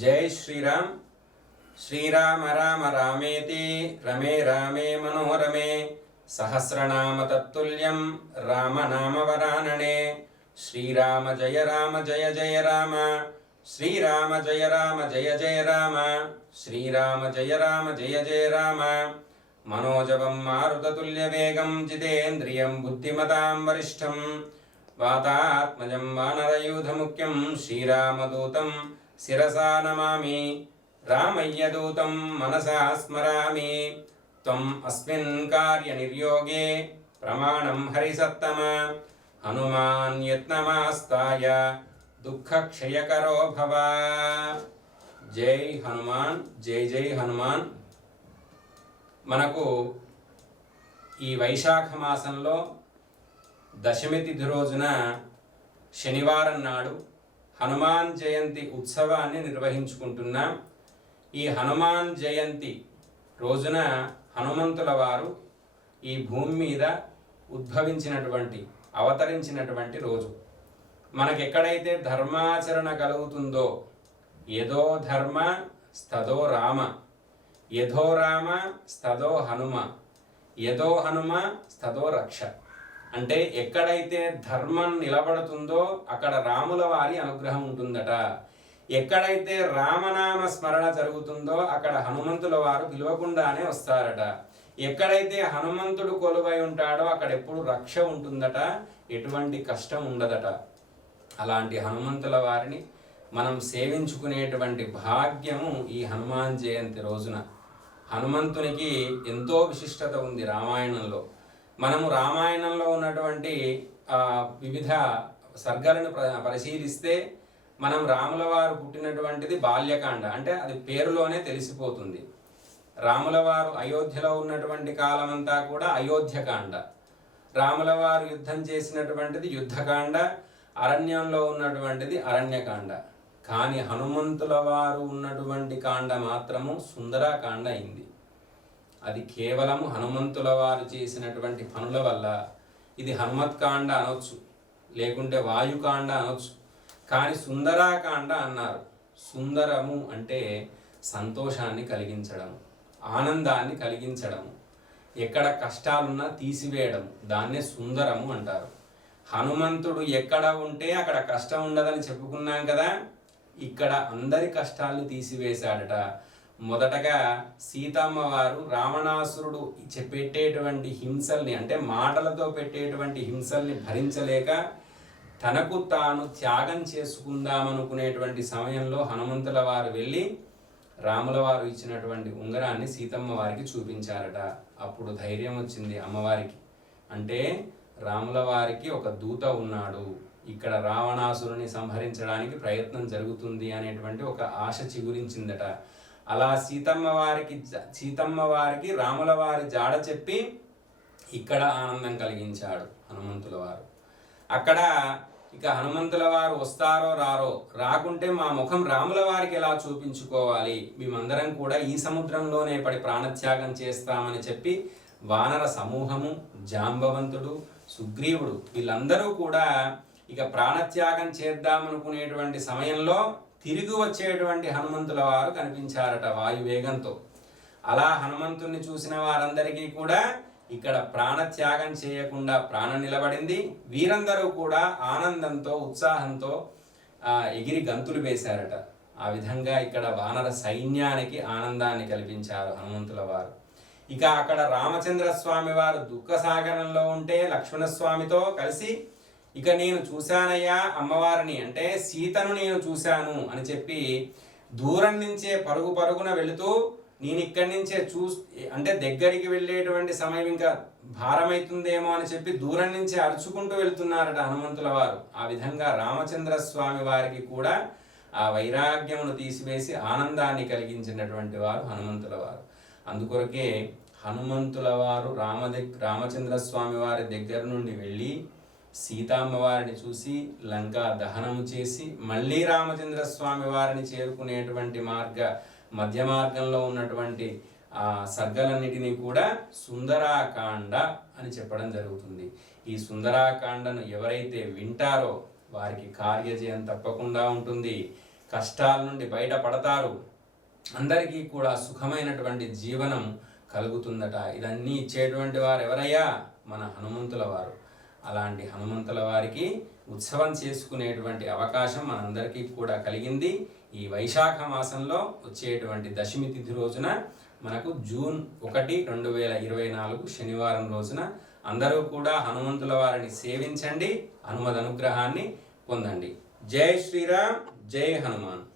జై శ్రీరామ్. శ్రీరామ రామ రామేతి రమే రామే మనోరమే సహస్రనామతత్తుల్యం రామనామవరాననే శ్రీరామ జయ రామ జయ జయ రామ. శ్రీరామ జయ రామ జయ జయ రామ. శ్రీరామ జయ రామ జయ జయ రామ. మనోజవం మారుతతుల్యవేగం జితేంద్రియం బుద్ధిమతాం వరిష్టం. వాతాత్మజం వానరయూధముఖ్యం శ్రీరామదూతం శిరసా నమామి. రామయ్యదూతం మనసా స్మరామి. త్వం అస్మిన్ కార్యనిర్యోగే ప్రమాణం హరిసత్తమ. హనుమాన్ యత్నమాస్తాయ. దుఃఖక్షయకరో భవ. జై హనుమాన్ జై జై హనుమాన్. మనకు ఈ వైశాఖ మాసంలో దశమి తిథి రోజున శనివారం నాడు హనుమాన్ జయంతి ఉత్సవాన్ని నిర్వహించుకుంటున్నాం. ఈ హనుమాన్ జయంతి రోజున హనుమంతుల వారు ఈ భూమి మీద ఉద్భవించినటువంటి అవతరించినటువంటి రోజు. మనకెక్కడైతే ధర్మాచరణ కలుగుతుందో యదో ధర్మ స్తదో రామ యథో రామ స్తదో హనుమ యదో హనుమ స్తదో రక్ష. అంటే ఎక్కడైతే ధర్మం నిలబడుతుందో అక్కడ రాముల వారి అనుగ్రహం ఉంటుందట. ఎక్కడైతే రామనామ స్మరణ జరుగుతుందో అక్కడ హనుమంతుల వారు పిలవకుండానే వస్తారట. ఎక్కడైతే హనుమంతుడు కొలువై ఉంటాడో అక్కడ ఎప్పుడు రక్ష ఉంటుందట ఎటువంటి కష్టం ఉండదట. అలాంటి హనుమంతుల వారిని మనం సేవించుకునేటువంటి భాగ్యము ఈ హనుమాన్ జయంతి రోజున. హనుమంతునికి ఎంతో విశిష్టత ఉంది రామాయణంలో. మనము రామాయణంలో ఉన్నటువంటి వివిధ సర్గలను ప్ర- పరిశీలిస్తే మనం రాముల వారు పుట్టినటువంటిది బాల్యకాండ. అంటే అది పేరులోనే తెలిసిపోతుంది. రాముల వారు అయోధ్యలో ఉన్నటువంటి కాలమంతా కూడా అయోధ్యకాండ. రాముల వారు యుద్ధం చేసినటువంటిది యుద్ధకాండ. అరణ్యంలో ఉన్నటువంటిది అరణ్యకాండ. కానీ హనుమంతుల వారు ఉన్నటువంటి కాండ మాత్రము సుందరాకాండ అయింది. అది కేవలము హనుమంతుల వారు చేసినటువంటి పనుల వల్ల ఇది హనుమత్కాండ అనొచ్చు లేకుంటే వాయుకాండ అనొచ్చు. కానీ సుందరాకాండ అన్నారు. సుందరము అంటే సంతోషాన్ని కలిగించడం ఆనందాన్ని కలిగించడం ఎక్కడ కష్టాలున్నా తీసివేయడం దాన్నే సుందరము అంటారు. హనుమంతుడు ఎక్కడ ఉంటే అక్కడ కష్టం ఉండదని చెప్పుకున్నాం కదా ఇక్కడ అందరి కష్టాలు తీసివేశాడట. మొదటగా సీతమ్మ వారు రావణాసురుడు పెట్టేటువంటి హింసల్ని అంటే మాటలతో పెట్టేటువంటి హింసల్ని భరించలేక తనకు తాను త్యాగం చేసుకుందామనుకునేటువంటి సమయంలో హనుమంతుల వారు వెళ్ళి రాముల వారు ఇచ్చినటువంటి ఉంగరాన్ని సీతమ్మ వారికి చూపించారట. అప్పుడు ధైర్యం వచ్చింది అమ్మవారికి. అంటే రాముల వారికి ఒక దూత ఉన్నాడు. ఇక్కడ రావణాసురుని సంహరించడానికి ప్రయత్నం జరుగుతుంది అనేటువంటి ఒక ఆశ చిగురించిందట. అలా సీతమ్మ వారికి సీతమ్మ వారికి రాముల వారి జాడ చెప్పి ఇక్కడ ఆనందం కలిగించాడు హనుమంతుల వారు. అక్కడ ఇక హనుమంతుల వారు వస్తారో రారో రాకుంటే మా ముఖం రాముల వారికి ఎలా చూపించుకోవాలి? మేమందరం కూడా ఈ సముద్రంలోనే పడి ప్రాణత్యాగం చేస్తామని చెప్పి వానర సమూహము జాంబవంతుడు సుగ్రీవుడు వీళ్ళందరూ కూడా ఇక ప్రాణత్యాగం చేద్దామనుకునేటువంటి సమయంలో తిరిగి వచ్చేటువంటి హనుమంతుల వారు కనిపించారట వాయువేగంతో. అలా హనుమంతుణ్ణి చూసిన వారందరికీ కూడా ఇక్కడ ప్రాణత్యాగం చేయకుండా ప్రాణం నిలబడింది. వీరందరూ కూడా ఆనందంతో ఉత్సాహంతో ఎగిరి గంతులు వేశారట. ఆ విధంగా ఇక్కడ వానర సైన్యానికి ఆనందాన్ని కల్పించారు హనుమంతుల వారు. ఇక అక్కడ రామచంద్ర స్వామి వారు దుఃఖ సాగరంలో ఉంటే లక్ష్మణస్వామితో కలిసి ఇక నేను చూశానయ్యా అమ్మవారిని అంటే సీతను నేను చూశాను అని చెప్పి దూరం నుంచే పరుగు పరుగున వెళుతూ నేను ఇక్కడి నుంచే చూ అంటే దగ్గరికి వెళ్ళేటువంటి సమయం ఇంకా భారమైతుందేమో అని చెప్పి దూరం నుంచి అరుచుకుంటూ వెళ్తున్నారట హనుమంతుల వారు. ఆ విధంగా రామచంద్ర స్వామి వారికి కూడా ఆ వైరాగ్యమును తీసివేసి ఆనందాన్ని కలిగించినటువంటి వారు హనుమంతుల వారు. అందుకొరకే హనుమంతుల వారు రామ రామచంద్ర స్వామి వారి దగ్గర నుండి వెళ్ళి సీతమ్మవారిని చూసి లంకా దహనం చేసి మళ్ళీ రామచంద్ర స్వామి వారిని చేరుకునేటువంటి మార్గ మధ్య మార్గంలో ఉన్నటువంటి ఆ సర్గలన్నిటినీ కూడా సుందరాకాండ అని చెప్పడం జరుగుతుంది. ఈ సుందరాకాండను ఎవరైతే వింటారో వారికి కార్యజయం తప్పకుండా ఉంటుంది. కష్టాల నుండి బయటపడతారు. అందరికీ కూడా సుఖమైనటువంటి జీవనం కలుగుతుందట. ఇదన్నీ ఇచ్చేటువంటి వారు ఎవరయ్యా మన హనుమంతుల వారు. అలాంటి హనుమంతుల వారికి ఉత్సవం చేసుకునేటువంటి అవకాశం మనందరికీ కూడా కలిగింది. ఈ వైశాఖ మాసంలో వచ్చేటువంటి దశమి తిథి రోజున మనకు జూన్ ఒకటి రెండు వేల ఇరవై నాలుగు శనివారం రోజున అందరూ కూడా హనుమంతుల వారిని సేవించండి హనుమద్ అనుగ్రహాన్ని పొందండి. జై శ్రీరామ్ జై హనుమాన్.